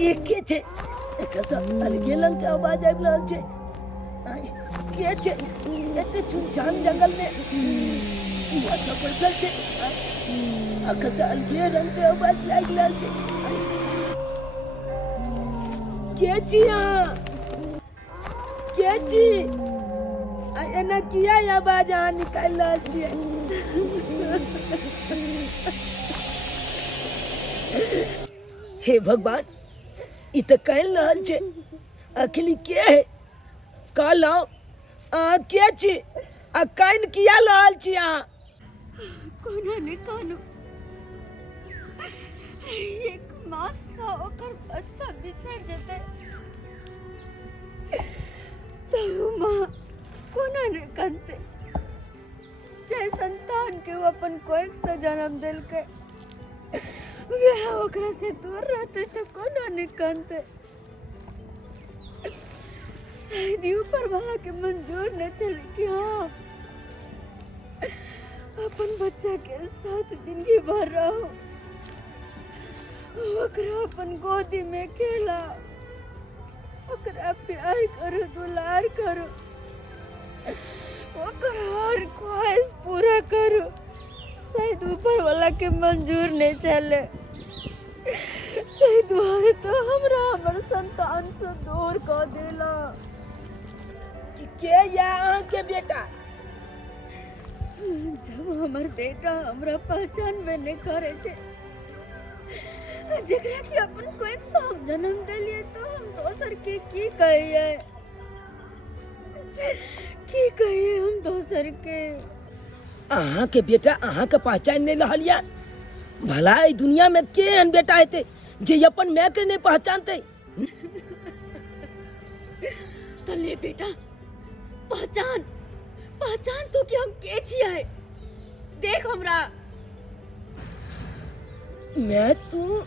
ये के छे कत अलगे लंग के आवाज आबि रहल छे के छे एते सुनसान जंगल में यहाँ तो बैठल छे कत अलगे रंग के आवाज लागि रहल छे के छी अहाँ के छी एना किया आवाज अहाँ निकालि रहल छियै हे भगवान ई त कहि रहल छै आखिर के है कहलौ अहाँ के छी आ कान किया रहल छी अहाँ कोना ने कानो एक मास से ओकर बच्चा बिछड़ जेते तो माँ कोना ने कनते जे संतान के वो अपन कोख से जन्म दिलके वे ओकरा से दूर रहते तो कोना ने कनते शायद ऊपर वाला के मंजूर न चले कि हाँ अपन बच्चा के साथ जिंदगी भर रहो ओकरा अपन गोदी में खेला ओकरा प्यार करो दुलार करो ओकरा हर ख्वाहिश पूरा करो शायद ऊपर वाला के मंजूर नहीं चले शायद तो हमरा हमर संतान से दूर कर देला के या अहाँ के बेटा जब हमर बेटा हमरा पहचान में नहीं करे छे जेकरा कि अपन कोई हम जन्म देलिए तो हम दोसर के की कहिए हम दोसर के अहाँ के बेटा अहाँ के पहचान नहीं रहल या भला ई दुनिया में के एहन बेटा हेते जे अपन माँ के नहीं पहचानते तो ले बेटा पहचान तो कि हम के छिए देख हमरा मैं तू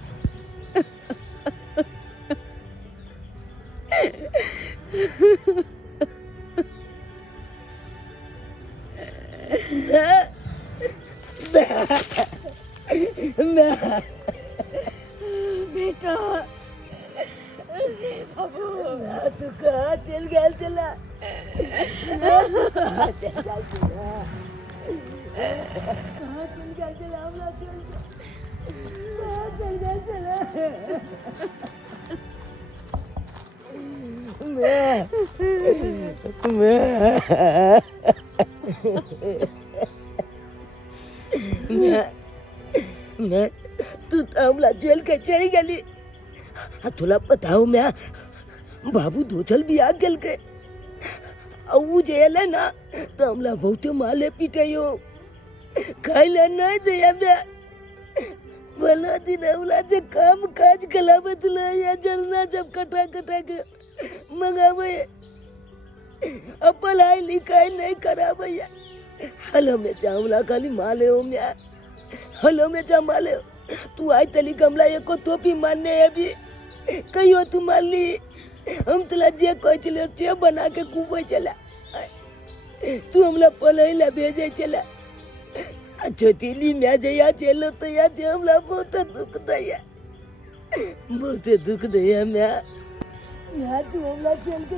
बेटा बाबू तू कहाँ चल गया चला कहाँ चल गया हमरा चल चला मैं तू हमला जेल के चली गली तुला बताओ मैं बाबू दोचल भी आ गल के ऊ जेल है ना तो हमला बहुते माले पीटे यो खाइले नहीं दे बे भला दिन हमला जे काम काज कलावत ले या जरना जब कटा के मंगावे अब पढ़ाई लिखाई नहीं करावे हलो में चावला खाली माले हो मैं हलो में चा माले तू आई तली कमला एको टोपी मारने है भी कहियो तू मार ली हम तुला जे कोई चले ते बना के कुबे चला तू हमला पढ़ाई ला भेजे चला छोटीली मैं जया चलो तो या जे हमला बहुत दुख दया मैं तू हमला चल के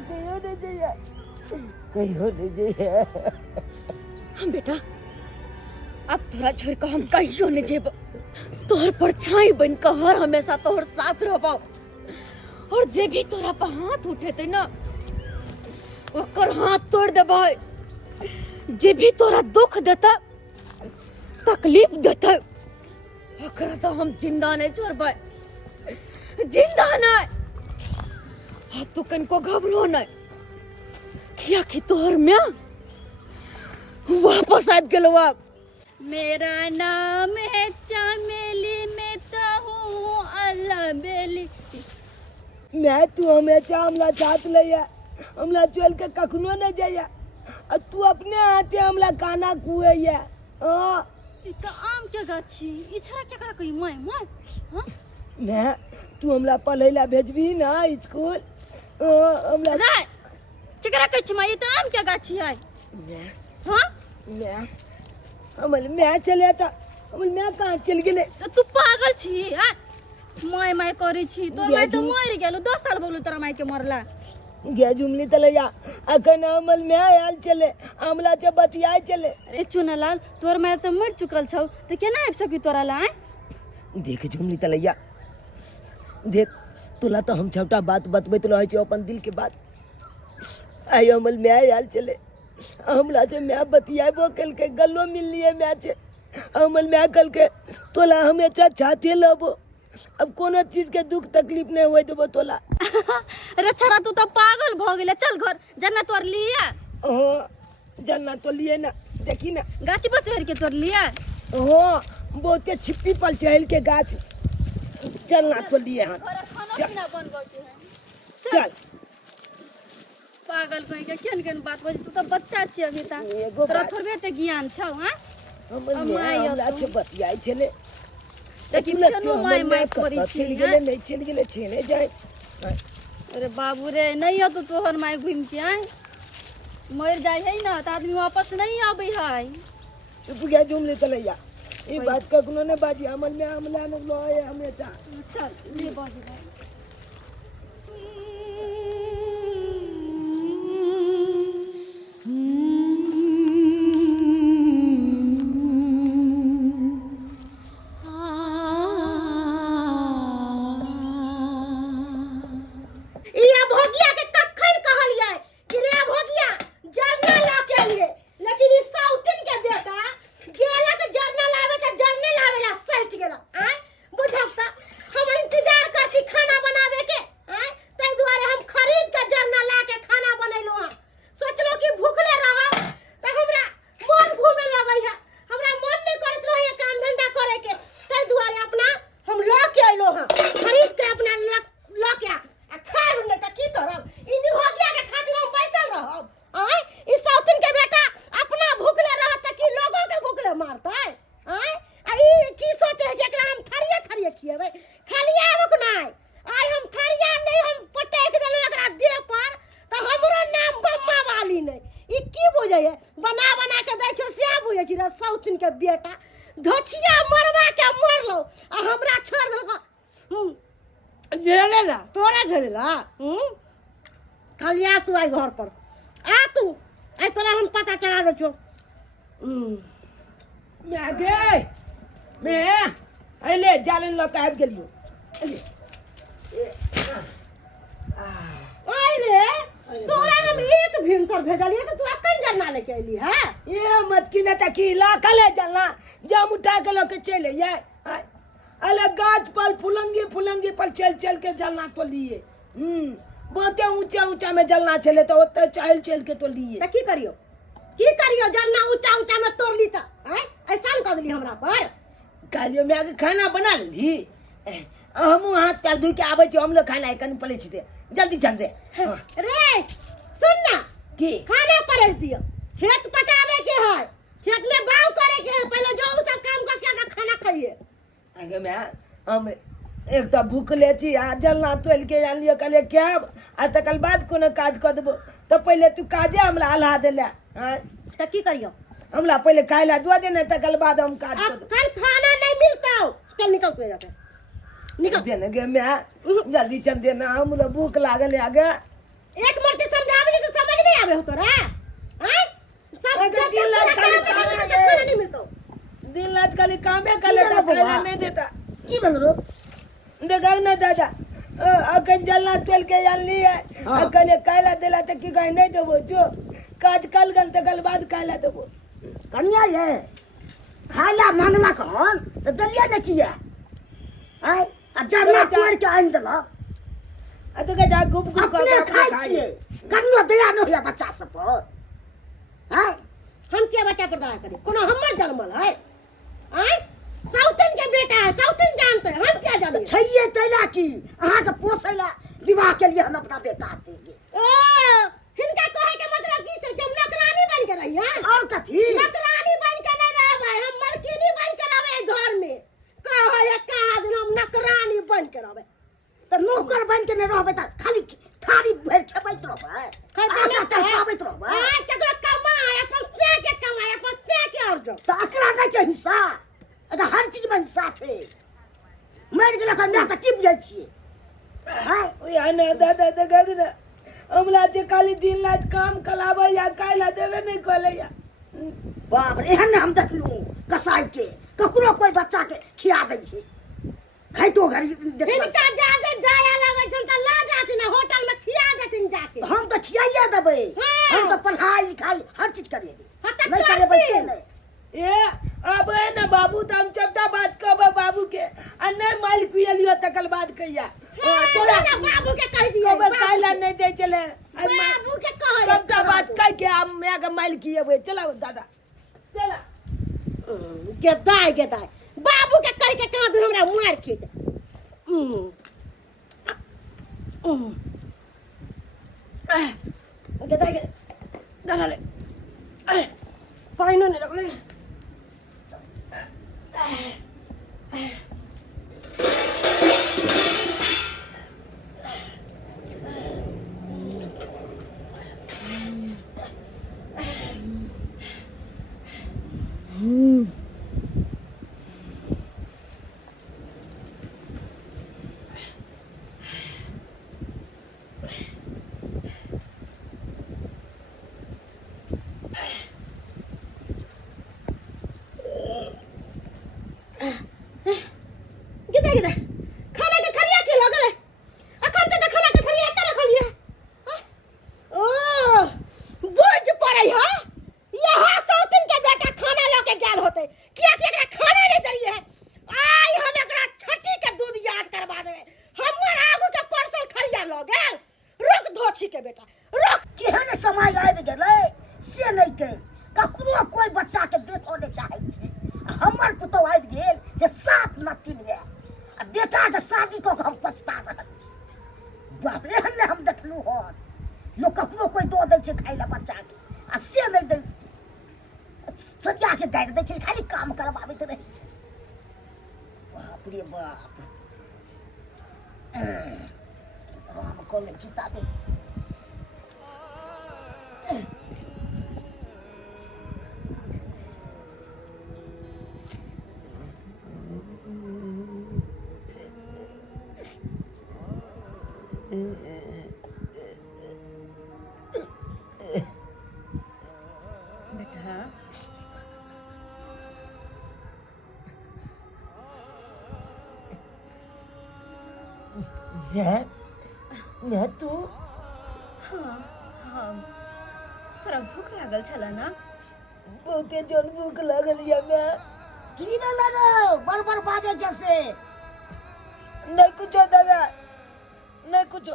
कहियो नहीं जया हम बेटा अब तोरा छोड़ के हम कहियो नहीं जेब तोहर परछाई बन के हर हमेशा तोहर साथ रहबो और जे भी तोरा पर हाथ उठेते ना ओकर हाथ तोड़ देबो जे भी तोरा दुख देता तकलीफ देता ओकरा तो हम जिंदा नहीं छोड़बै जिंदा नहीं अब तो कनको घबरो नहीं किया कि तोहर में वापस आबि गेलो अब मेरा नाम है चमेली मैं तो हूँ अल्लाह बेली मैं तू हमेशा हमला साथ लिया हमला चल के कखनो नहीं जाया तू अपने हाथे हमला खाना कुए या इका आम के गाछी ई छरा के करा कही मैं हां मैं तू हमला पढ़ैला भेजबी ना स्कूल हमला नहीं केकरा कहै छी मैं ई त आम के गाछी है हाँ मैं हमल मैं चले था हमल मैं कहाँ चल गेले तो तू पागल छी हाँ माय माय करी छी तोर माय तो गेजू। मर गेलो 10 साल बोलू तोरा माय के मरला गे जुमली तलैया अखन हमल मैं आयल चले हमला से बतियाए चले अरे चुनलाल तोर माय तो मर चुकल छौ तो केना आबि सकी तोरा ला देख जुमली तलैया देख तोला तो हम छोटा बात बतबैत रहे छी अपन दिल के बात आई हमल मैं आयल चले हमला से मैं बतियाबो कल के गल्लो मिललिए मैं से हमल मैं कल के तोला हमेशा छाते लबो अब कोनो चीज के दुख तकलीफ नहीं होय देबो तोला अरे छरा तू तो पागल भ गेले चल घर जना तोर लिया हाँ जन्ना तो लिए ना देखी ना गाछी पर चढ़ के तोर लिया हाँ बहुते छिप्पी पर चहल के गाछ जन्ना तो लिए हाँ खाना चल। पीना बन गई है चल पागल कहीं के केन बात बज तू तो बच्चा छी अभी ता एगो तोरा बात- थोड़बे ते ज्ञान छौ हां हमर अब मैं माय हमरा तो। से बतियाई चले लेकिन तू ना चलो हमर माय मैं माय कतऽ करी छी चल गेले नहीं चल गेले छेने जाए अरे बाबू रे नहीं हो तो तोहर माय घूम के आए मर जाए है ना तो आदमी वापस नहीं आबे है तू क्या जुम ले तलैया ये बात कखनो ने बाजी हमर में हमला न लोए हमेशा चल ले बाबू ये भोगिया के कखन कहलिए कि रे भोगिया जरना ला के लिए लेकिन ई साउथिन के बेटा गेला के जरना लावे त जरने लावेला सट गेला आय बुझब त हम इंतजार करती खाना बनावे के आय तै दुआरे हम खरीद के जरना ला के खाना बनैलो हां सोचलो कि भूखले रहब त हमरा मन घूमे लगै है हमरा मन नहीं करत रहै काम धंधा करे के तै दुआरे अपना हम ला के अइलो हां खरीद के अपना ला के आ खाए नहीं त की करब इ निभोगिया के खातिर हम बैठल रहब आय इ साउथिन के बेटा अपना भूखले रहत त की लोगों के भूखले मारतै आय आ इ की सोचे है कि एकरा हम थरिये थरिये खिएबै खालिए आबक नहीं आय हम थरिया नहीं हम पटेक देलो एकरा देह पर त हमरो नाम बम्मा वाली नहीं इ की बुझै है बना बना के दै छै से बुझै छी रे साउथिन के बेटा धोछिया मरवा के मरलो आ हमरा छोड़ देलको झेलेला तोरा झेलेला खाली आ तू आई घर पर आ तू आई तोरा हम पता चला दे छो मैं गे मैं अले जालन लोग आबि गेलियो ओए रे तोरा हम एक भिनसर भेजलिए तो तू अखन जरना लेके अइली है ये मत की ना तकी ला कले जलना जम उठा के लोग चले ये अलग गाछ पर फुलंगी पर चल चल के जलना तो लिए बहुते ऊंचा ऊंचा में जलना चले तो ओते चल चल के तो लिए त की करियो जरना ऊंचा ऊंचा में तोड़ ली त ऐसा कर देली हमरा पर कालियो मैं आगे खाना बना ली हम हाथ पैर धोई के आवे छी हम लोग खाना कनी पले छी दे जल्दी चल दे रे सुन ना की खाना परेस दियो खेत पटावे के है खेत में बाव करे के है पहले जो उ सब काम करके आके खाना खाइए आगे मैं हम एक तो भूखले छी आ जलना तोल के आनियो कले क्या आ तकर बाद कोनो काज कर देबो तो पहले तू काजे हमरा हला देले त की करियो हमरा पहले खाए ला दो देने तकर बाद हम काज कर अब कल खाना नहीं मिलता हो चल निकल तू यहाँ से निकल देने गे मैं जल्दी चल देना हम लोग भूख लागल है आगे एक मर्ते समझावे तो समझ नहीं आवे हो तोरा हैं सब अगर जब दिन रात पूरा खाली काम खाना करके है। खाना नहीं मिलता दिन रात खाली कामे कर लेता बोलो खाना बाबा? नहीं देता की बोल रो देखा ना दादा अखन जलना तोल के आनली है अखन ये कायला देला त की कहीं नहीं देबो जो काज कल गन तकर बाद कायला देबो कन्या ये खाला मांगला कौन तो दलिया ने किया हैं आ जरना तोड़ के आन देला आ तो का जा गुप गुप अपने खाई छिए कन्या दया न होया बच्चा सब पर हैं हम के बच्चा पर दया करे कोनो हमर जन्मल है हैं साउथन के बेटा है साउथन जानते हैं हम क्या जाने छैये तैला की अहाँ के पोसैला विवाह के लिए हम अपना बेटा देंगे ओ हिनका कहे के मतलब की छै कि हम नौकरानी बन के रहिए और कथी नौकरानी बन के नहीं रहबै हम मलकिनी बन के रहबै घर में कहे एक दिन हम नौकरानी बन के रहबै तो नौकर बन के नहीं रहबै त खाली थारी भर खेबैत रहबै खाइ पीने आटा तरकाबैत रहबै हां केकरो कमाय अपन से के जाओ तो अकरा नहीं चाहिए हिस्सा अगर हर चीज में हिस्सा छे मर गेला कर मैं तो टिप जाई छिए हां या ना दादा तो कभी ना हमला जे काली दिन रात काम कलावा या कायला देवे नहीं कोले या बाप रे एहन हम देखलू कसाई के ककरो कोई बच्चा के खिया दै छी खाई तो घरी देख इनका ज्यादा जाया लगे छन त ला जाती ना होटल में खिया देतिन जाके हम तो खियाइए देबै हाँ। हम तो पढ़ाई लिखाई हर चीज करेबे हाँ, तो नहीं करती। करेबे से नहीं ये अब है ना बाबू तो हम चपटा बात कहबे बाबू के आ नहीं मालिक पियलियो तकल बात कहिया तोरा ना बाबू के कह दिए अब कायला नहीं दे चले बाबू के कह चपटा बात कह के हम मैं के मालिक किए चला दादा चला गेदाय बाबू के कह के कहां दूर हमरा मार खींच गेदाय दादा ले पाइनो नहीं लगले गेदा खाना के थरिया के लगले अखन त खाना के थरिया त रखलिए ओ बुझ पड़ै ह यहाँ सौतिन के बेटा खाना लेके गेल होते किया कि एकरा खाना नहीं दरिए है आई हम एकरा छठी के दूध याद करवा देबे हमर आगू के परसल थरिया ल गेल रुक धोछी के बेटा रुक केहन समय आबि गेलै से नहीं के ककरो कोई बच्चा के देखो नहीं चाहे छे हमर पुतौ आबि गेल जे 7 नटिन ये आ बेटा के शादी को हम पछता रहल छी बाप रे एहन हम देखलू हन लोग ककरो कोई दो दै छे खाइ ला बच्चा के आ से नहीं दै सजा के गाड़ि दै छे खाली काम करवाबैत रहै छे बाप रे बाप राम को ले चिता दे बेटा मैं तू हाँ हाँ तोरा भूख लागल छला ना बहुते जोन भूख लगल या मैं की भेलै रे बड़ बाजे जैसे नहीं कुछ दादा नहीं कुछ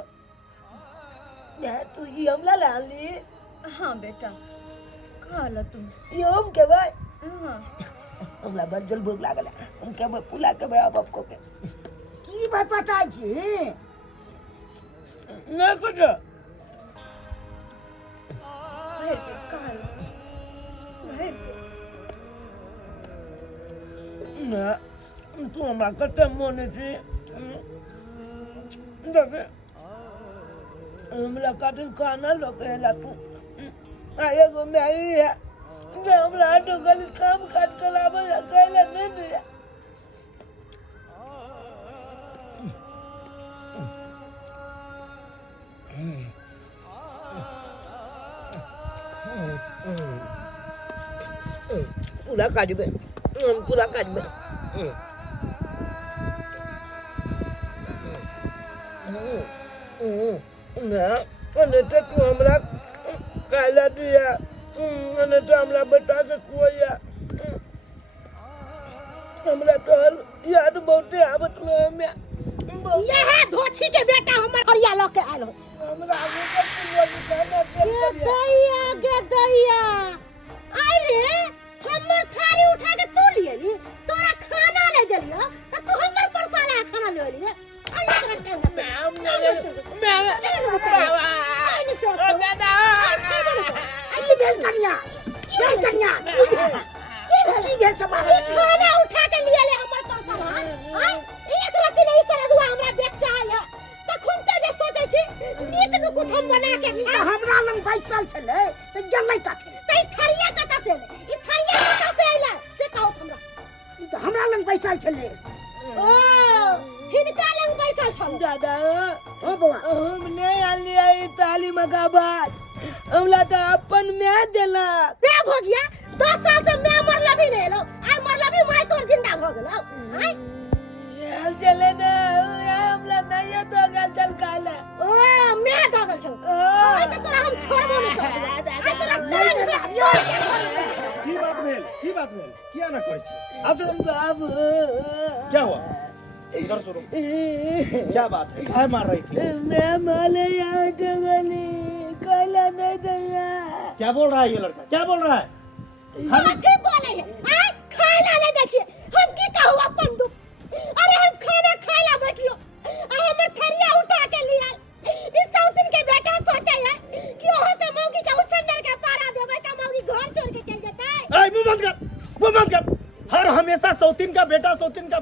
मैं तू ये हमला लाली हाँ बेटा खाला तुम ये हम के भाई हाँ हमला बड़ जोन भूख लागल हम के पुला के भाई अब को के की बटपटाई छी नहीं कुछ भर के काल भर के ना तू हमारा कते मोने छी देखे हमला काटन खाना लोकेला तू आए गो मैं ही है जो हमला तो गली काम काट के लावे कहला नहीं दिया पूरा काट बे पूरा काट बे અને તો તું હમણાં કાયલા દિયા અને તો હમણાં બતા કે કોયા હમણાં તો याद बहुते आवत में यह धोछी के बेटा हमर हरिया ल के आलो हमरा आगे के पुलिया निकालना गेदैया अरे हमर थारी उठा के तू लिए ली तोरा खाना ले देलियो त तू हमर परसाला खाना ले ली खाना उठा के लिए ले हमर परसाला हां एक रति नहीं सर दुआ हमरा देख चाहया तखन त जे सोचे छी नीक नुकुत हम बना के हमरा लंग बैसल छले त गेलै कथि तई थरिया कता से ई थरिया कता से आइला पैसा छले ओ हिनका लंग पैसा छल दादा ओ बउआ हमने आली आई तालीम का बात हमला तो अपन मैं देला बे भोगिया 10 साल से मैं मरला भी नहीं लो आई मरला भी मैं तोर जिंदा हो गेलो आई हल चले ना हमला मैं ये तो गल चल काला ओ मैं जगल छौ आई तो तोरा हम छोड़बो नहीं सकबो आई तोरा टांग की बात भेल किया ना करै छी आज बाबू क्या हुआ इधर सुनो क्या बात है काय मार रही थी मैं माले यहाँ डगली कोयला नहीं दिया क्या बोल रहा है ये लड़का क्या बोल रहा है हाथी बोले है आई खाइला ले दे छी हम की कहू अपन दुख अरे हम खाना खाइला बैठलो आ हमर थरिया उठा के लिया इस सौतन के बेटा सोचे है कि ओहो से मौगी के उछंदर के पारा देबै त मौगी घर छोड़ के चल जतै ए मुंह बंद कर हर हमेशा सौतीन का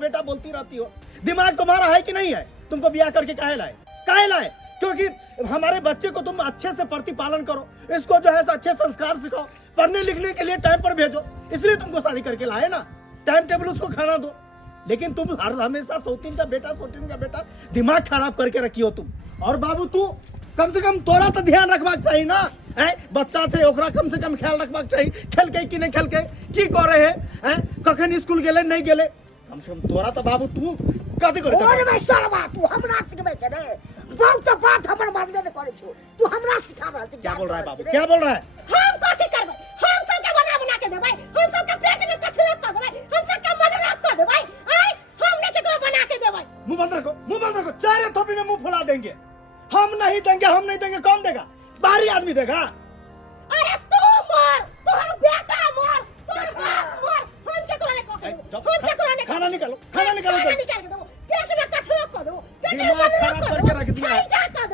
बेटा बोलती रहती हो दिमाग तुम्हारा है कि नहीं है तुमको ब्याह करके काहे लाए क्योंकि हमारे बच्चे को तुम अच्छे से प्रतिपालन करो इसको जो है अच्छे संस्कार सिखाओ पढ़ने लिखने के लिए टाइम पर भेजो इसलिए तुमको शादी करके लाए ना टाइम टेबल उसको खाना दो लेकिन तुम हर हमेशा सौतीन का बेटा दिमाग खराब करके रखी हो तुम और बाबू तू कम से कम तोरा तो ध्यान रखबाक चाहिए ना है बच्चा से ओकरा कम से कम ख्याल रखबाक चाहिए खेल के कि नहीं खेल के की करे है कखन स्कूल गेले नहीं गेले कम से कम तोरा तो बाबू तू कथी करे ओरे भाई सरवा तू हमरा सिखबै छै रे बहुत तो बात हमर मानबे नहीं करे छो तू हमरा सिखा रहल छै क्या बोल रहा है बाबू क्या बोल रहा है हम कथी करबै हम सब के बना के देबै हम सब के पेट में कचरा कर देबै हम सब के मन रख कर देबै आई हम नहीं केकरो बना के देबै मुंह बंद रखो चारे थोपी में मुंह फुला देंगे हम नहीं देंगे कौन देगा बाहरी आदमी देगा अरे तू मर तोहर बेटा मर तोहर बाप मर हम केकरो नहीं कह देबै हम केकरो नहीं खाना निकालो निकाल के देबो पेट में कचरा कर देबो पेट में दिमाग मन खराब रख करके रख दिया है।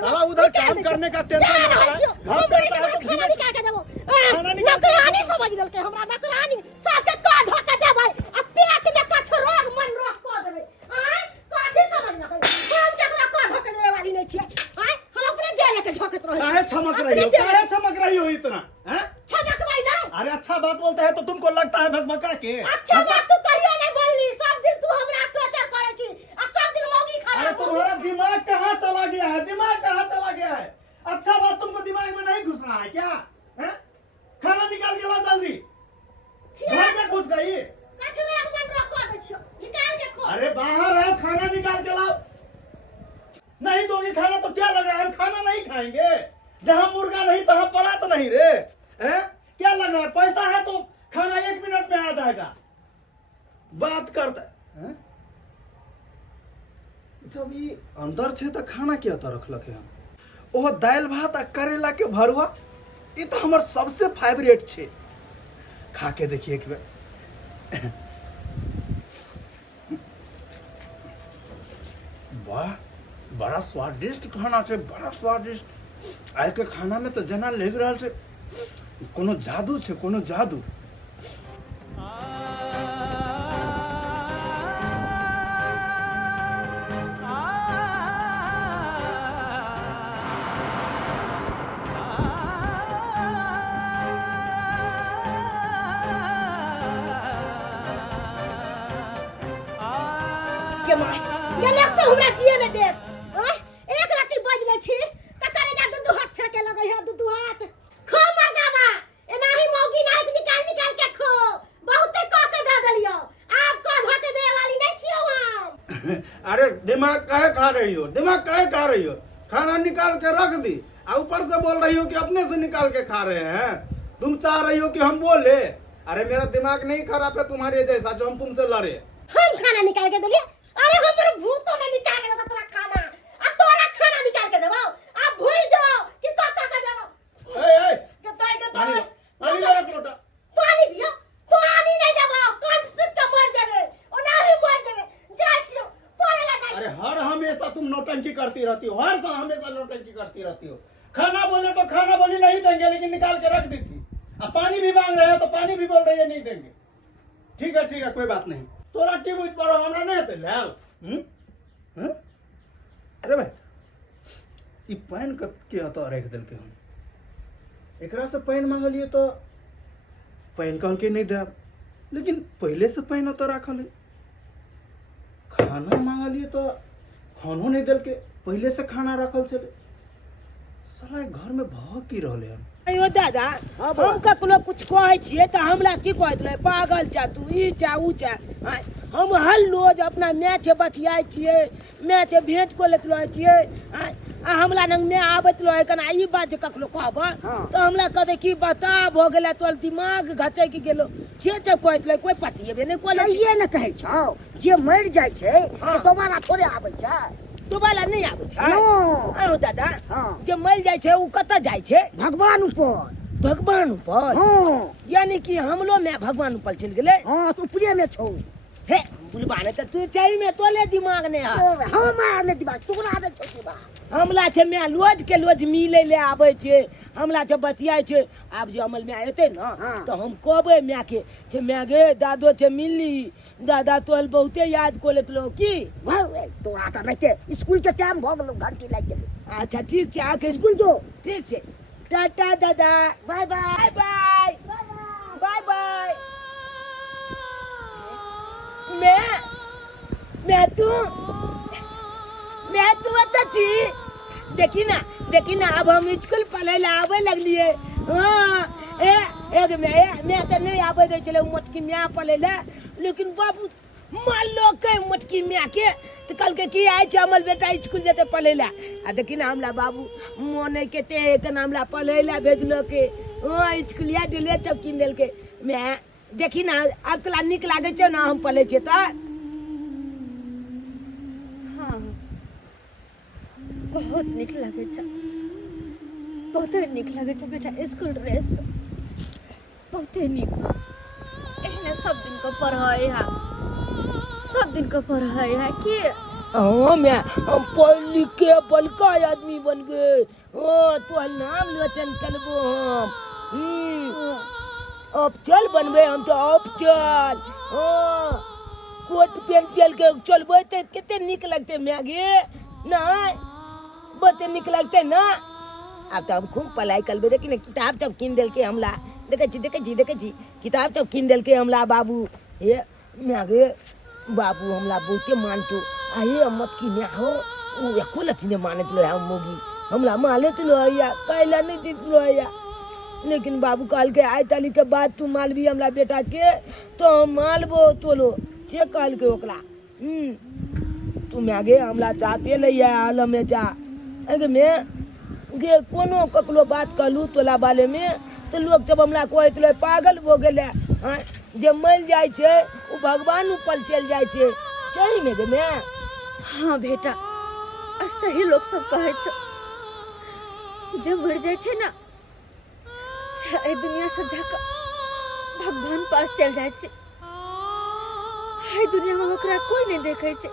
साला उधर काम करने का टेंशन ले रहा है हम करता है तो खाना निकाल के देबो खाना निकाल के नौकरानी समझ लेलकै हमरा नौकरानी सबके का धोके देबै आ पेट में कचरा मन रख कर देबै आय कथी समझ लेलकै हम केकरो का धोके देबै वाली नहीं छियै आय हम अपने दे लेके झोकत रहै काहे चमक रही हो इतना हैं छमकबै ना अरे अच्छा बात बोलते हैं तो तुमको लगता है भगभका के अच्छा बात तू कहियो नहीं बोलली सब दिन तू हमरा टॉर्चर करे छी आ सब दिन मौगी खा अरे तुम्हारा दिमाग कहाँ चला गया है अच्छा बात तुमको दिमाग में नहीं घुस रहा है क्या हैं खाना निकाल के लाओ जल्दी घर में घुस गई कचरा मन रख कर दै छियो निकाल के खो अरे बाहर है खाना निकाल के लाओ नहीं दोगे खाना तो क्या लग रहा है हम खाना नहीं खाएंगे जहाँ मुर्गा नहीं तहाँ परात तो नहीं रे हैं क्या लग रहा है पैसा है तो खाना 1 मिनट में आ जाएगा बात करता है जब ये अंदर छे तो खाना क्या तो रखलक है ओह दाल भात आ करेला के भरुआ ये तो हमार सबसे फेवरेट छे खा के देखिए एक बार वाह बड़ा स्वादिष्ट खाना छे बड़ा स्वादिष्ट आइ के खाना में तो जना लग रहा छे कोनो जादू छे कोनो जादू के माय ये लक्ष्य हमरा जिए ने देत एक राती बजले छी त करे जा दू हाथ फेंके लगे है दू हाथ खो मरदाबा एनाही मौगी नाइट निकाल के खो बहुते क के दे देलियो आप को धके दे वाली नहीं छियो हम अरे दिमाग काहे खा रही हो खाना निकाल के रख दी और ऊपर से बोल रही हो कि अपने से निकाल के खा रहे हैं तुम चाह रही हो कि हम बोले अरे मेरा दिमाग नहीं खराब है तुम्हारे जैसा जो हम तुमसे लड़े हम खाना निकाल के देलिए अरे हमर भूत तो नहीं निकाल के देता तोरा खाना आ तोरा खाना निकाल के देबो आप भूल जाओ कि का देबो ए गताई पानी ला एक लोटा पानी दियो पानी नहीं देबो कंठ सुख के मर जाबे ओना ही मर जाबे जाय छियो परे लगा अरे हर हमेशा तुम नौटंकी करती रहती हो हमेशा नौटंकी करती रहती हो खाना बोले तो खाना बोली नहीं देंगे लेकिन निकाल के रख दी थी अब पानी भी मांग रहे हो तो पानी भी बोल रही है नहीं देंगे ठीक है कोई बात नहीं तोरा की बुझ पड़ो हमरा नहीं होते लाल अरे भाई ये पान के हतो रख दिल के हम एकरा से पान मांगलिए तो पान कहल के नहीं देब लेकिन पहले से पान हतो रखल है खाना मांगलिए तो खानो नहीं दिल के, पहले से खाना रखल चले। साला ए घर में भाग की रहले हन। अयो दादा हम ककरो कुछ कहै छियै तऽ हमरा की कहैत रहे पागल चा तू ई चा ऊ चा। हम हर रोज अपना माय से बतियाइ छियै, माय से भेंट को लेत रहै छियै। आ हमरा लग में आबैत रहे कना ई बात जे ककरो कहबै तऽ हमरा कहते की बता भ गेलै तोर दिमाग घचै की गेलो से सब कहैत रहे, कोई पतियेबे नहि कोले। सहिए न कहै छौ, जे मरि जाइ छै से दोबारा थोड़े आबै छै। दोबारा नहीं आबै छै। नो। आउ दादा हाँ। जे मर जाइ छै उ कतऽ जाइ छै? भगवान ऊपर। भगवान ऊपर। हाँ यानी कि हमलो में भगवान ऊपर चल गेले। हाँ तो ऊपरे में छौ। हे बुलबाने त तू चाही में तोले दिमाग ने है। हमारा ने दिमाग तोरा ने छौ दिमाग। हमला छे में लोज के लोज मिले ले आबै छे, हमला छे बतियाइ छे। आब जे अमल में एते न हाँ। तो हम कहबै मैं के छे मैं गे दादो छे मिलली, दादा तोल बहुते याद को लेत लो की। भाई तोरा त नहीं स्कूल के टाइम भ गेलो, घंटी लाग गेलो। अच्छा ठीक छे आके स्कूल जो। ठीक छे। टाटा दादा। Bye bye. Bye bye bye bye. मैं तू अत छी। देखी ना अब हम स्कूल पढ़े ला आवे लगलिए। हाँ एक मैं तो नहीं आवे दे चले मोटकी मियाँ पढ़े ला, लेकिन बाबू मान लो के मोटकी मियाँ के तो कल के की आए छे हमर बेटा स्कूल जेते पढ़े ला। आ देखी ना हमला बाबू मोने के ते कन हमला पढ़े ला भेजलो के स्कूलिया दिले सब किन देल के। मैं देखी ना अब तोला निक लागे छे ना हम पढ़े छे त। हाँ बहुत निक लगे छ, बहुत निक लगे छ बेटा स्कूल ड्रेस बहुत निक। एहने सब दिन को पढ़ाई है, सब दिन को पढ़ाई है कि हाँ मैं हम पढ़ लिख के बड़का आदमी बनबे। हाँ तोहर नाम लोचन करबो हम। अब चल बनबे हम तो अब चल। हाँ कोट पेंट पहन के चलबे ते कितने निक लगते मैगे नहीं बहुते निक लगते ना। अब तो हम खूब पढ़ाई करबे। देखी ना किताब सब किन देल के हमला, देखे छी किताब सब किन देल के हमला बाबू। ये मैगे बाबू हमला बहुते मानतो। आये मत की मैं हो उ एको लथी ने मानत लो हम मोगी हमला माले तो लो या कहला नहीं दित लो या। लेकिन बाबू काल के आय ताली के बाद तू मालबी हमला बेटा के तो हम मालबो तोलो छे काल के ओकला। तू मैगे हमला चाहते लइया आलम में जा अगे मैं गे कोनो ककलो बात कहलू तोला बाले में तो लोग सब हमला कहत लो पागल हो गेले। हां जे मर जाय छे उ भगवान ऊपर चल जाय छे सही में गे मैं। हाँ बेटा सही लोग सब कहे छ, जब मर जाए छे ना से दुनिया से जाकर भगवान पास चल जाए छे। हाय दुनिया में ओकरा कोई नहीं देखे छे,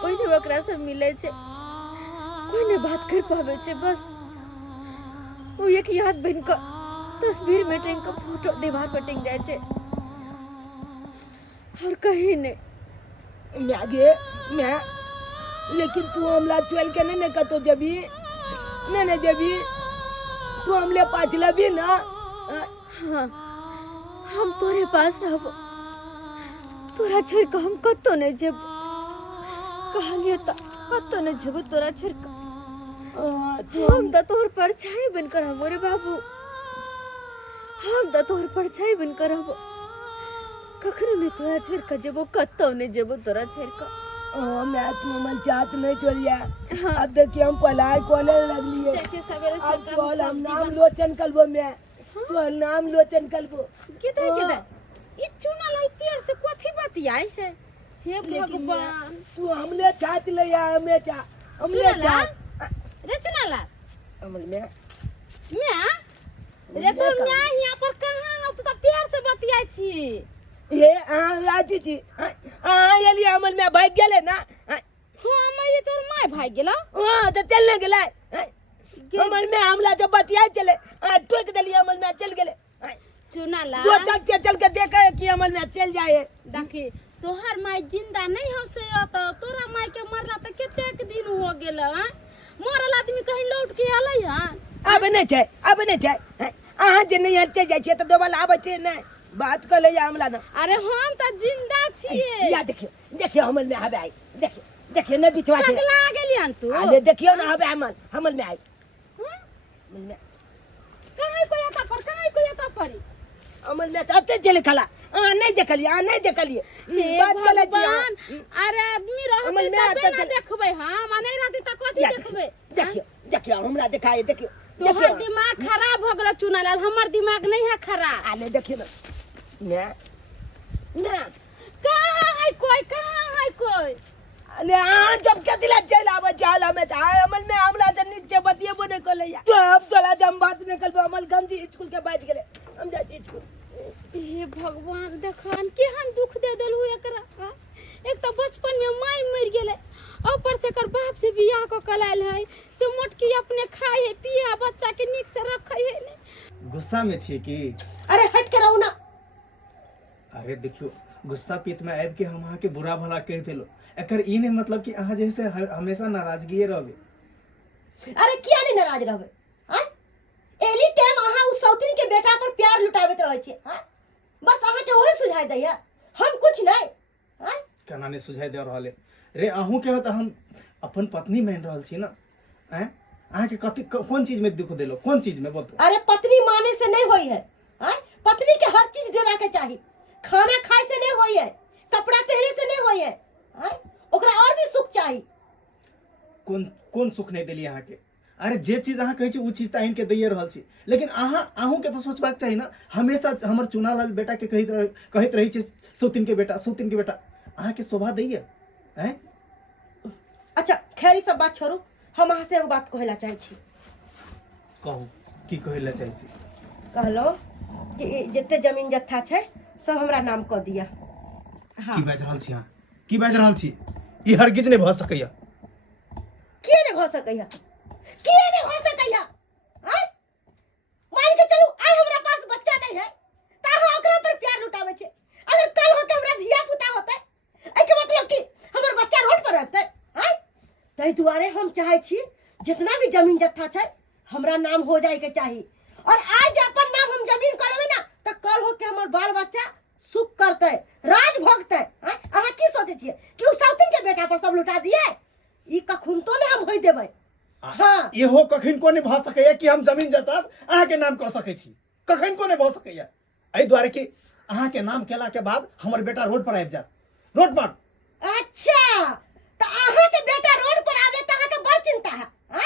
कोई नहीं ओकरा से मिले छे, कोई नहीं बात कर पावे छे। बस वो एक याद बन कर तस्वीर में टेंग का फोटो दीवार पर टेंग जाए छे और कहीं नहीं। मैगे मैं लेकिन तू हमला चल के नहीं कतो जबी नहीं जबी तू हमले पाछ लबी ना। हाँ हम तोरे पास रहबो, तोरा छोड़ के हम कतो नहीं जेब। कहलिए तो कतो नहीं जेब तोरा छोड़ के। हम तो तोहर परछाई बनकर रहबो रे बाबू, हम तो तोहर परछाई बनकर रहबो। कखनो नहीं तोरा छोड़ के जेबो, कतो नहीं जेबो तोरा छोड़ के। मैं तू मन चाहत नहीं छोड़िया। अब देखिए हम पढ़ाई कोले लगलिए। जैसे सवेरे से अब तो हम नाम लोचन कलबो मैं तो नाम लोचन कलबो। किधर ये चूना लाल पेड़ से कथी बतियाई है? हे भगवान तू हमले चाहत लइया हमें चा हमले चूना चा लाल रे चूना लाल हमल में मैं रे तो मैं यहाँ पर कहाँ तू तो पेड़ से बतियाई छी। ये राजी जी ये हमल में भाग गेले ना। हाँ मैं तोर माय भाग गेला। हां तो चलने गेले हमल में हमला जब बतिया चले टोक देली हमल में चल गेले। चूना लाल दो चल के देखे कि हमल में चल जाए। देखी तोहर माय जिंदा नहीं हमसे तो तोरा माय के मरला तो कितने दिन हो गेल। मरल आदमी कहीं लौट के आले हां अब नहीं छै अहाँ जे नहीं हटे जाय छै तो दोबारा आबै छै नहीं। बात कर ले हमला ना अरे हम तो जिंदा छिए या देखियो हमल में आबे आई देखियो न बिचवा के पगला गेलियन तू अरे देखियो ना आबे हमल में आई हमल में कहीं को आता पर हमल में तते चले खला नहीं देखलिए बात कर ले भगवान, अरे आदमी रहते तबे ना देखबै हम आ नहीं रहते त कथि देखबै देखियो हमरा दिखाई देखियो तोहर दिमाग खराब हो गेल चुना लाल हमर दिमाग नहीं है खराब आले देखियो ना कहाँ है कोई अरे जब के दिला चल आवे चाल हमें अमल में हमला से नीचे बतिए बोने को ले तो अब चला जब बात निकल अमल गंदी स्कूल के बैठ गेले हम जाते स्कूल हे भगवान देखन केहन दुख दे देलहु एकरा एक तो बचपन में माई मर गेले ऊपर से कर बाप से बियाह को कलाल है तो मोटकी अपने खाए है पिया बच्चा के नीक से रखे है ने गुस्सा में छी की अरे हट के रहू ना। अरे देखियो गुस्सा पीत में आबि के हम अहाँ के बुरा भला कह देलो एकर ई नहीं मतलब कि अहाँ जैसे हमेशा नाराजगी रहबे। अरे किया नहीं नाराज रहबे हां एली टाइम अहाँ उस सौतिन के बेटा पर प्यार लुटाबैत रहै छी हां बस अहाँ के ओहे सुझाय दैया हम कुछ नहीं हां केना ने सुझाय दे रहले रे अहूँ के त हम अपन पत्नी मान रहल छी ना हैं अहाँ के कथि कोन चीज में दुख देलो कोन चीज में बोल अरे पत्नी माने से नहीं होई है हां पत्नी के हर चीज देवा के चाहिए खाना खाए से नहीं होई है कपड़ा पहने से नहीं होई है हां ओकरा और भी सुख चाहिए कोन सुख नहीं देली अहाँ के अरे जे चीज अहाँ कहै छी उ चीज त आइन के दैए रहल छी लेकिन अहूँ के तो सोचबाक चाही ना हमेशा हमर चुना लाल बेटा के कहैत रही छी सौतिन के बेटा अहाँ के शोभा दैए हैं। अच्छा खैर ई सब बात छोड़ू हम अहाँ से एगो बात कहला चाहे छी कहू की कहैला चाहै छी कहलो कि जते जमीन जत्था छै सब हमरा नाम क दिया हां की बाज रहल छी अहाँ की बाज रहल छी ई हरगिज नहीं भ सकैया किए नहीं भ सकैया हां मान के चलू आइ हमरा पास बच्चा नहीं है त अहाँ ओकरा पर प्यार लुटाबै छै अगर कल हो के हमरा धिया पुता होतै ए के मतलब कि हमर बच्चा रोड पर रहतै हां तै दुआरे हम चाहै छी जितना भी जमीन जत्था छै हमरा नाम हो जाए के चाहिए और आज अपन नाम हम जमीन करबे ना त कल हो के हमर बाल बच्चा सुख करते राज भोगते अहाँ की सोचे छिए कि उ सौतिन के बेटा पर सब लुटा दिए ई कखुन तो ने हम होई देबै हां इहो कखन को नहीं भ सकैया कि हम जमीन जायदाद अहाँ के नाम क सकै छी कखन को नहीं भ सकैया एहि द्वारे कि अहाँ के नाम केला के बाद हमर बेटा रोड पर आबि जात रोड पर अच्छा त अहाँ के बेटा रोड पर आवे त अहाँ के बड़ चिंता है आ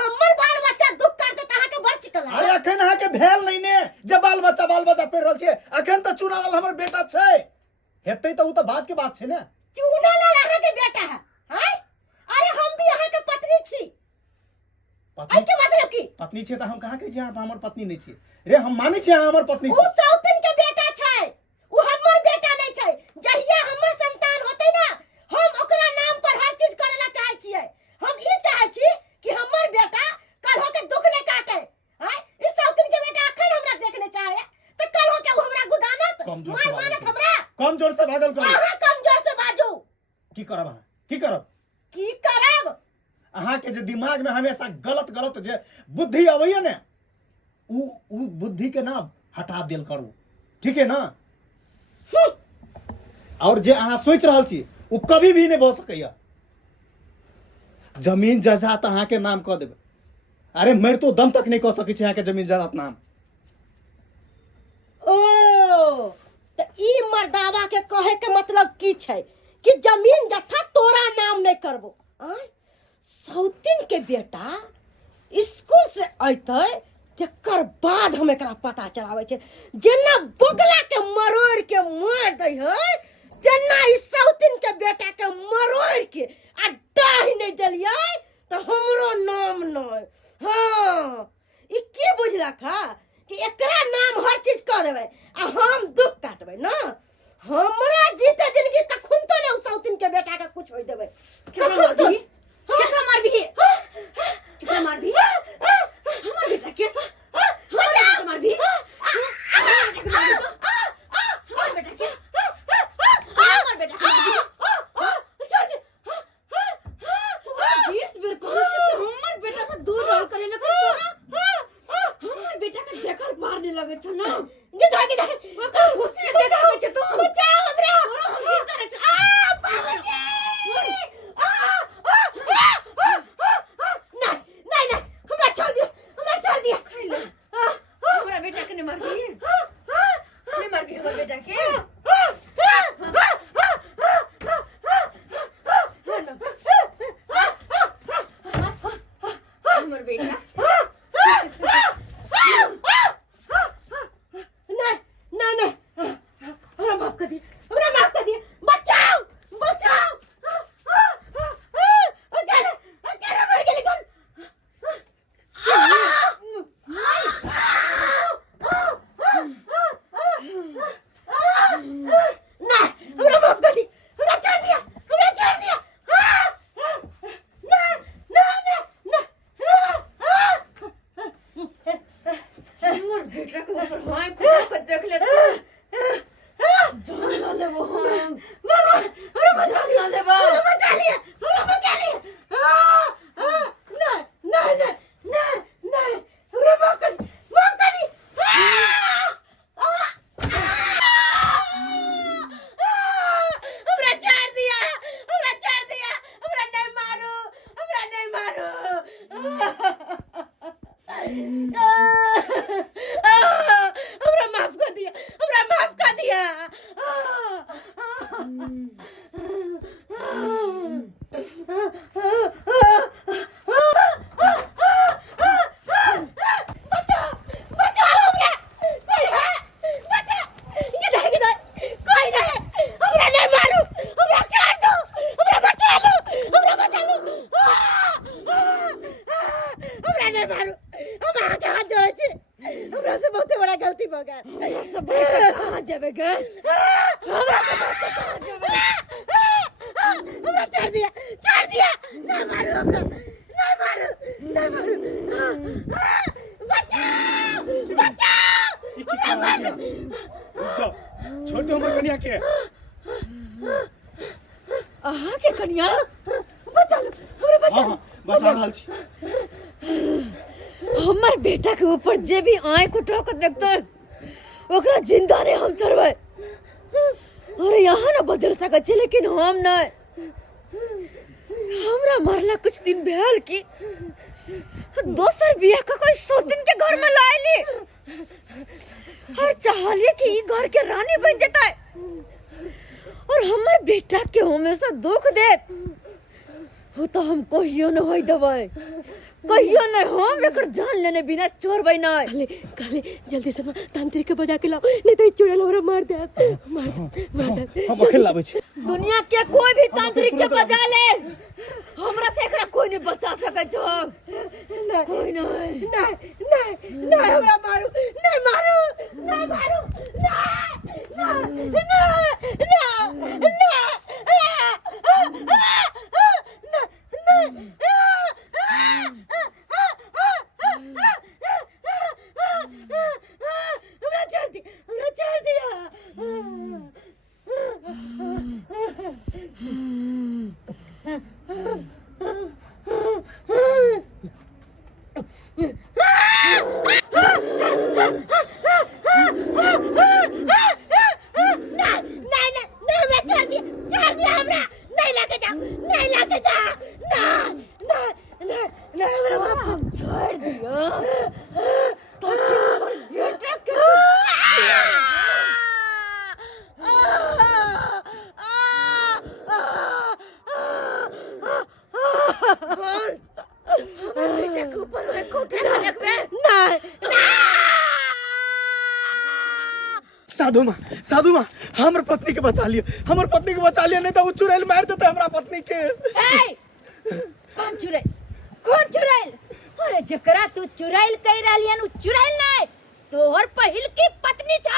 हमर बाल बच्चा दुख करते त अहाँ के बड़ चिकल है अरे अखन अहाँ के भेल नहीं ने जब बाल बच्चा पढ़ रहल छै अखन त चुना लाल हमर बेटा छै हेतै त उ त बात के बात छै ने चुना लाल अहाँ के बेटा है अरे हम भी अहाँ के पत्नी छी पत्नी के मतलब की पत्नी छै त हम कहाँ कहै छी अहाँ हमर पत्नी नहीं छी रे हम मानै छी अहाँ हमर पत्नी उ छी सौतिन के बेटा छै उ हमर बेटा नहीं छै जहिया हमर संतान होतै ना हम ओकरा नाम पर हर चीज करेला चाहै छियै हम ई चाहै छी कि हमर बेटा कल हो के दुख नहीं काटे इस सौतिन के बेटा अखन हमरा देखने चाहे त कल हो के उ हमरा गुदानत माय मानत हमरा कम जोर से बाजल करू अहाँ कम जोर से बाजू की करब अहाँ की करब अहाँ के जे दिमाग में हमेशा गलत जे बुद्धि अबैया ने उ बुद्धि के ना हटा देल करू ठीक है ना और जे अहाँ सोच रहल छी उ कभी भी नहीं भ सकैया जमीन जायदाद अहाँ के नाम क देबै अरे मर तो दम तक नहीं कह सकै छी अहाँ के जमीन जायदाद नाम ओ त ई मर्दावा के कहे के मतलब की छै कि जमीन जत्था तोरा नाम नहीं करबो सौतिन के बेटा स्कूल से अइतै तकर बाद हम एकरा पता चलाबै छै जेना बगला के मरोड़ के मार दै है तेना ई सौतिन के बेटा के मरोड़ के आ डाहि नहीं देलियै त हमरो नाम नहीं हां ई की बुझला खा कि एकरा नाम हर चीज क देबै आ हम दुख काटबै ना हमरा जीते जिंदगी कखुन तो ने सौतिन के बेटा के कुछ होई देबै केकरा मारबी हमर बेटा के हमर बेटा के हमर बेटा बीस बेर कहै छी हमर बेटा से दूर रहल करे ना हमर बेटा के देखल बाहर नहीं लगे छ ना गिदा हमरा माफ कर दिया, हमरा माफ कर दिया। बचाओ, बचाओ हमरा, कोई है, बचा, ये नहीं, कोई नहीं, हमरा नहीं मारो, हमरा छोड़ दो, हमरा बचा लो, हमरा बचा लो। हमरा नहीं मारो, हम आगे हाथ जोड़े छे, हमरा से बहुत बड़ा गलती हो गया। हमरा से बढ़कर कहाँ जाबे गे? हमरा से बहुत कहाँ जाबे? हमरा छोड़ दिया, नहीं मारो हमरा, नहीं मारो, नहीं मारो। बचाओ, बचाओ, जाओ, छोड़ दो हमर कन्या के। अहाँ के कन्या बचा लो, हमरा बचा हाँ, लो। बचा रहल छी। हमर बेटा के ऊपर जे भी आँख उठा के देखते ओकरा जिंदा नहीं हम छोड़बे। अरे यहाँ ना बदल सके छे लेकिन हम नहीं। हमरा मरला कुछ दिन भेल की दोसर बियाह का कोई सौतीन के घर में लाइली और चाहलिए कि ई घर के रानी बन जता और हमर बेटा के हमेशा दुख देत हो तो हम कहियो न होई देबै, कहियो न। हम एकर जान लेने बिना छोड़बै नहीं। काले जल्दी से तांत्रिक के बजा के लाओ, नहीं तो चुड़ैल हमरा मार दे, मार दे। हम अकेले लाबै छी। दुनिया के कोई भी तांत्रिक के बजा ले, हमरा से एकरा कोई नहीं बचा सके छो। नहीं, कोई नहीं। नहीं, हमरा मारो, नहीं मारो, नहीं मारो, हमरा छोड़ दिया। छोड़ दिया ताकि हमर बेटा के हमर बेटा के ऊपर आँख उठा के देखबे। साधु माँ, हमर पत्नी के बचा लियो, हमर पत्नी के बचा लियो, नहीं तो वो चुड़ैल मार देते हमरा पत्नी के। ए! कौन चुड़ैल? कौन चुड़ैल? अरे जकरा तू चुड़ैल कह रहलियन उ चुड़ैल नहीं, तोहर पहिल की पत्नी छ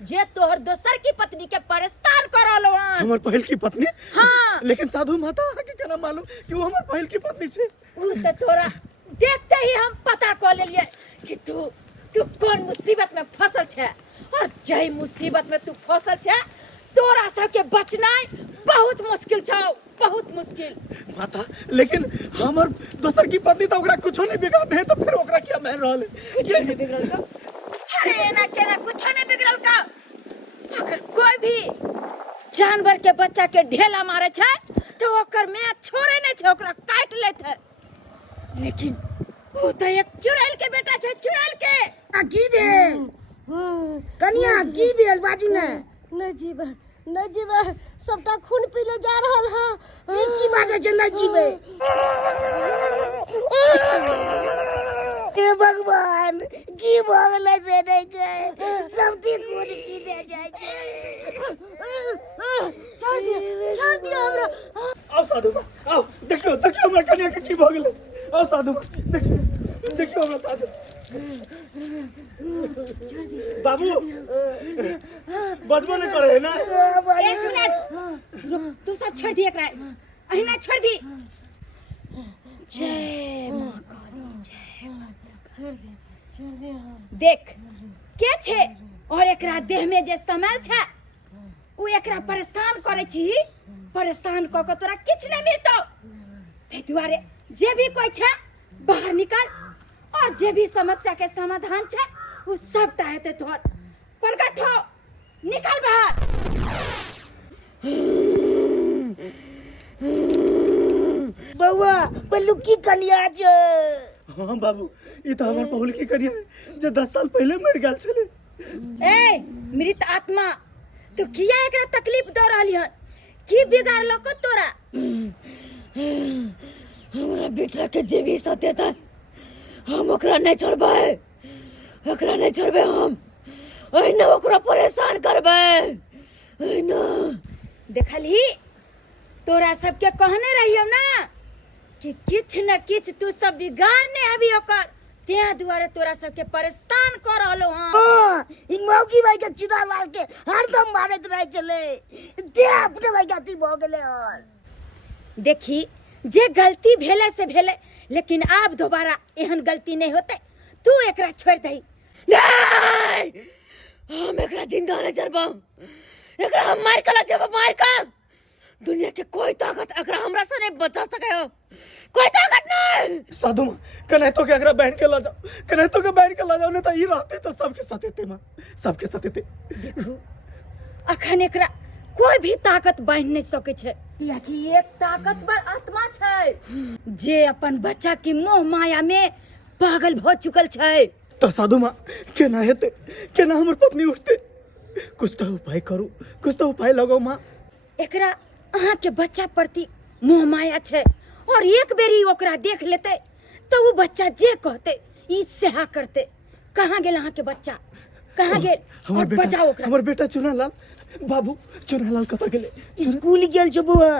जे तोहर दोसर की पत्नी के परेशान करल हन। हमर पहिल की पत्नी? हाँ। लेकिन साधु माता के केना मालूम कि वो हमर पहिल की पत्नी छे? उ त तोरा देखते ही हम पता कर लेलिए कि तू कौन मुसीबत में फसल छे और जय मुसीबत में तू फसल छे तोरा सब के बचनाइ बहुत मुश्किल छौ, बहुत मुश्किल। माता, लेकिन हमर दोसर की पत्नी तो ओकरा कुछो नहीं बिगाड़ है, तो फिर ओकरा क्या मार रहल है? कुछ नहीं बिगड़ल का। अरे एना केना कुछ नहीं बिगड़ल का। अगर कोई भी जानवर के बच्चा के ढेला मारे छे तो ओकर में छोड़े नहीं छे, ओकरा काट लेत है। लेकिन वो तो एक चुड़ैल के बेटा छे, चुड़ैल के। की भेल कनिया, की भेल बाजू ने। नहीं जीवे, सबटा खून पीले जा रहल हां। ई की बाजे छै नहीं जीवे? हे भगवान, की भगले से नहीं गए, सब ठीक हो की दे जाय छै। छोड़ दिया हमरा। आओ साधु माँ, आओ देखियो हमरा कन्या के की भ गेलै। आओ साधु माँ, देखियो हमरा साधु। बाबू बजबो नहीं करे है ना? एक मिनट रुक, तू सब छोड़ दी एकरा, अहिना छोड़ दी। जय मां काली, जय छोड़ दे। देख के छे और एकरा देह में जे समल छे उ एकरा परेशान करे छी, परेशान क के तोरा किछ नहीं मिलतो। ते दुआरे जे भी कोई छे बाहर निकल और जे भी समस्या के समाधान छे उ सबटा हेते तोहर। प्रकट हो, निकल बाहर। बउआ बल्लू की कनिया जो हाँ बाबू ये तो हमारे बहुल की करिया है जो 10 साल पहले मर गया चले। ए मृत आत्मा तू किया एकरा तकलीफ दे रहली हन की बिगाड़ लो को तोरा हमरा बेटा के जे भी सत्यता हम ओकरा नहीं छोड़बै ओकरा नहीं छोड़बै हम ओइना ओकरा परेशान करबै ओइना देखली तोरा सबके कहने रहियो ना कि किछ न किछ तू सब बिगाड़ने अभी ओकर त्या दुआरे तोरा सबके परेशान कर रहलो हां ई मौगी भाई के चुरा लाल के हरदम मारत रहे चले ते अपने भाई गलती भ गेले और देखी जे गलती भेले से भेले लेकिन अब दोबारा एहन गलती नहीं होते तू एकरा छोड़ दही नहीं हम एकरा जिंदा नहीं छोड़बो एकरा हम मार कला जब मार का दुनिया के कोई ताकत एकरा हमरा से नहीं बचा सके हो कोई ताकत नहीं साधु माँ कने तो क्या बहन के ला जाओ कने तो के बहन के ला जाओ नहीं तो ये रहते तो सबके साथ थे माँ सबके साथ थे। देखो अखन एकरा कोई भी ताकत बांध नहीं सके छे याकि एक ताकतवर आत्मा छे जे अपन बच्चा की मोह माया में पागल भ चुकल छे। तो साधु माँ केना हेते केना हमर पत्नी उठते कुछ तो उपाय करू कुछ तो उपाय लगाओ माँ। एकरा अहाँ के बच्चा प्रति मोह माया छे और एक बेरी ओकरा देख लेते तो वो बच्चा जे कहते ई सेहा करते। कहाँ गेल अहाँ के बच्चा कहाँ गेल और बचाओ ओकरा। हमर बेटा चुनालाल बाबू चुनालाल कता गेले स्कूल गेल जो बुआ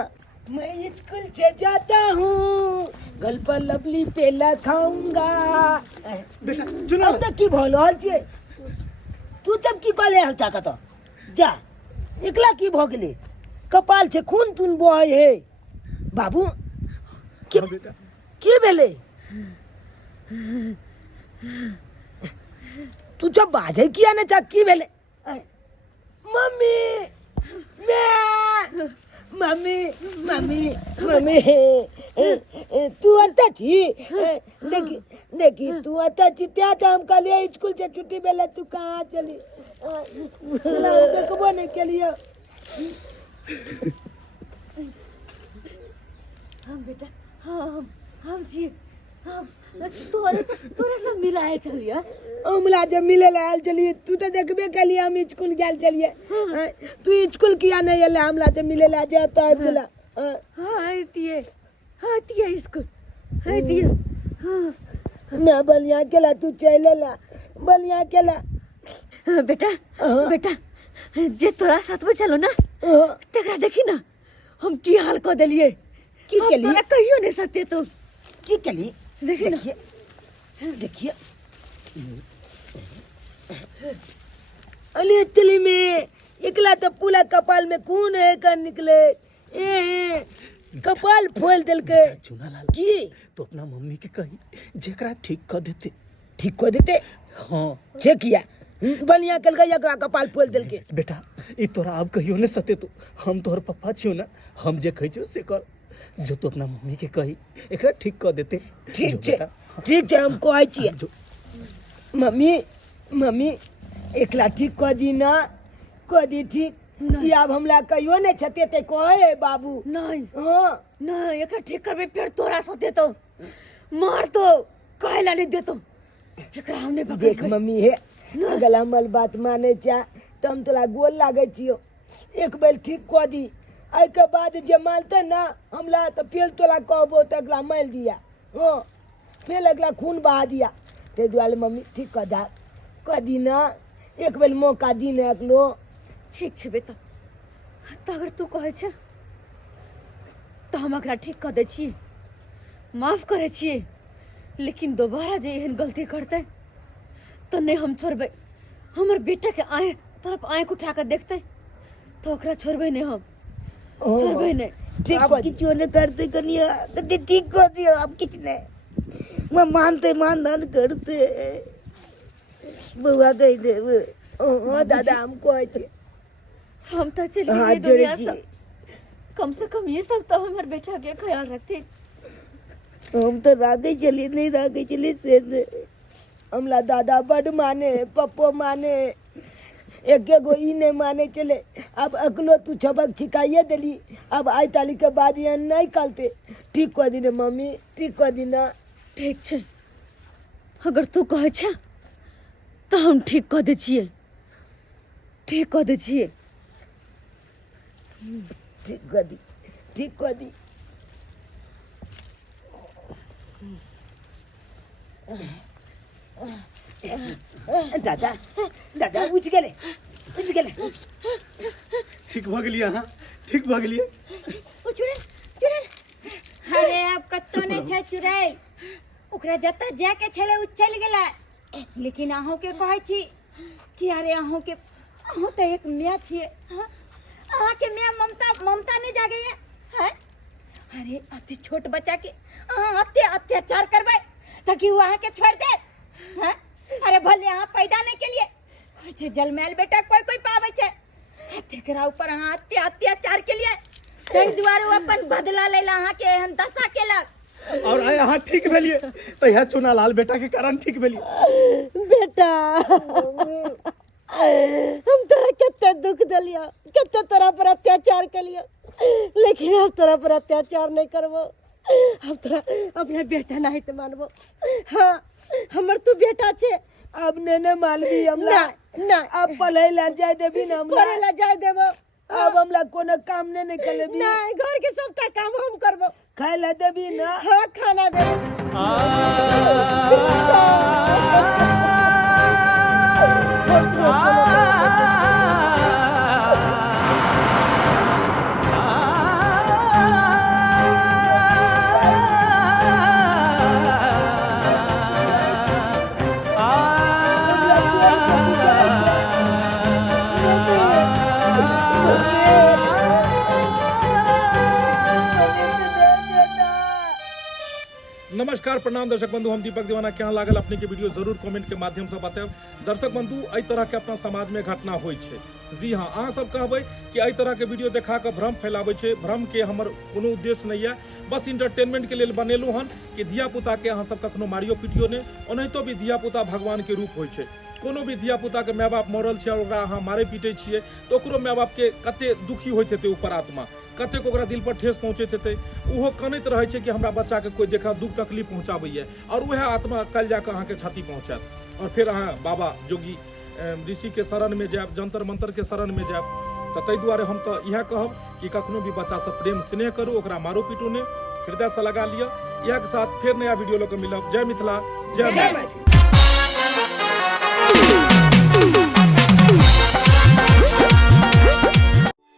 मैं स्कूल से जाता हूँ गल पर लवली पेला खाऊंगा। बेटा अब चुनालाल तक की भल हल छे तू जब की कले हलता कत जा एकला की भ गेले कपाल छे खून तुन बहय हे बाबू की हाँ बेटा की भेले तू जब बाजे किया ना चा की भेले मम्मी मैं मम्मी मम्मी मम्मी तू आता थी देखी देखी तू आता थी त्या था हम कल स्कूल से छुट्टी बेला तू कहाँ चली देखबो नहीं के लिए हम बेटा हम जी हम तोरे तोरे सब मिलाए चलिए हमला जब मिले लाल चलिए तू तो देखबे के लिए हम स्कूल गेल चलिए तू स्कूल किया नहीं एले हमला जब मिले ला जा तो आब गेला हां तिए स्कूल हां तिए हां मैं बलिया केला तू चले ला बलिया केला बेटा बेटा जे तोरा साथ में चलो ना तेकरा देखी ना हम की हाल को देलिए की हम केली तोरा कहियो नहीं सकते तो की केली देखी ना देखिए अली चली में एकला तो पूरा कपाल में खून है कर निकले ए कपाल फोल दिल के चुनालाल की तो अपना मम्मी के कही जेकरा ठीक कर देते ठीक को देते हाँ छे किया बलिया कल गया एकरा कपाल फोल दिल के बेटा ई तोरा अब कहियो ने सते तू हम तोहर पप्पा छियो ना हम जे कहि से कर जो तो अपना मम्मी के कही एकरा ठीक कर देते ठीक छे ठीक छे हम कहै छियै जो मम्मी मम्मी एकला ठीक कर दी ना कर दी ठीक ई आब हमला कहियो ने छते ते कहे बाबू नहीं हां नहीं एकरा ठीक करबे फिर तोरा साथ देतो मार तो कहला नहीं देतो एकरा हमने देख मम्मी हे अगर हमर बात माने चा तो हम तोला गोल लागे छियो एक बेर ठीक कर दी आई के बाद जे मालते ना हमला तो फिर तोला कहबो तो अगला माल दिया हां फिर अगला खून बहा दिया ते दुआले मम्मी ठीक कर दी ना एक बेर मौका दी ना अगलो ठीक छे बेटा तो अगर तू कहे छे तो हम एकरा ठीक कर दे छी माफ करे छी लेकिन दोबारा जे एहन गलती करते तो नहीं हम छोड़बे हमर बेटा के आए तरफ आंख उठा कर देखते तो ओकरा छोड़बे नहीं हम छोड़बे नहीं ठीक आप किसी ने करते कनिया तो ठीक कर दियो अब किसी ने मैं मानते मानदान करते बुआ कह दे ओ दादा हमको अच्छे हम तो चले हाँ, गए दुनिया जोड़े से कम ये सब तो हमारे बेटा के ख्याल रखते हम तो रागे चले नहीं रागे चले से हमला दादा बड़ माने पप्पो माने एक गो ई नहीं माने चले। अब अगलो तू सबक सिखाइए दिली, अब आई ताली के बाद यहाँ नहीं कलते। ठीक कह दी मम्मी, ठीक कह दी ना। ठीक छे, अगर तू कहे छे तो हम ठीक कह दे छिए, ठीक कह दे छिए। ठीक कह दी, ठीक कह दी। दादा दादा उठ गए, उठ गए। ठीक भ गेलिए अहाँ, ठीक भ गेलिए। ओ चुड़ैल चुड़ैल, अरे अब कत्तो नहीं छै चुड़ैल, ओकरा जतऽ जाके छले उ चल गेला। लेकिन अहूँ के कहै छी कि अरे अहूँ तो एक माय छिए, अहाँ के माय ममता नहीं जागैया है? अरे अते छोट बच्चा के अहाँ अते अत्याचार करबै ताकि वो अहाँ के छोड़ दे हैं? अरे भले अहाँ पैदा नहीं के लिए कोई छे जलमैल बेटा कोई पावे छे, तेकरा ऊपर अहाँ अत्याचार के लिए तै दुआरे वो अपन बदला लेला अहाँ के एहन दशा केलक। और आय अहाँ ठीक भेलिए तो यह चुनालाल बेटा के कारण ठीक भेलिए। बेटा हम तोरा कितने दुख दिलिया, कितने तोरा पर अत्याचार कलिया, लेकिन अब तोरा पर अत्याचार नहीं करबो। अब तोरा अपना बेटा नहीं तो मानबो। हाँ हमर तू बेटा छे, अब ने मालवी हमला ना, अब पढ़े ला जाय देबी ना, पढ़े ला जाय देबो। अब हमला कोनो काम नहीं करबी ना, घर के सबका काम हम करबो। खाए ला देबी ना? हाँ खाना देबो। नमस्कार प्रणाम दर्शक बंधु, हम दीपक दीवाना। क्या लागल अपने के वीडियो जरूर कमेंट के माध्यम से बताएब। दर्शक बंधु एहि तरह के अपना समाज में घटना होय छै। जी हाँ, अहाँ सब कहबै कि एहि तरह के वीडियो देखा के भ्रम फैलाबै छै। भ्रम के हमर कोनो उद्देश्य नहीं है, बस इंटरटेनमेंट के लिए बनेलू हन कि धिया पुता के अहाँ सब कखनो मारियो पिटियो ने। ओनाहितो भी धिया पुता भगवान के रूप होय छै। कोनो भी धिया पुता के माय बाप मरल छै और ओकरा अहाँ मारे पीटे छियै तो ओकरो माय बाप के कते दुखी होइत हेतै ऊपर आत्मा, कते को ओकरा दिल पर ठेस पहुँचैत हेतै। ओहो कनैत रहै छै कि हमरा बच्चा के कोई देखा दुख तकलीफ पहुँचाबैया, और वह आत्मा कल जाके अहाँ के छाती पहुँचात और फिर अहाँ बाबा जोगी ऋषि के शरण में जायब, जंतर मंतर के शरण में जायब। तो ताहि दुआरे हम तो यह कहब कि कखनो भी बच्चा से प्रेम स्नेह करू, ओकरा मारो पीटू ने, हृदय से लगा लिया। यह के साथ फिर नया वीडियो लोग मिलब। जय मिथिला, जय मैथिली।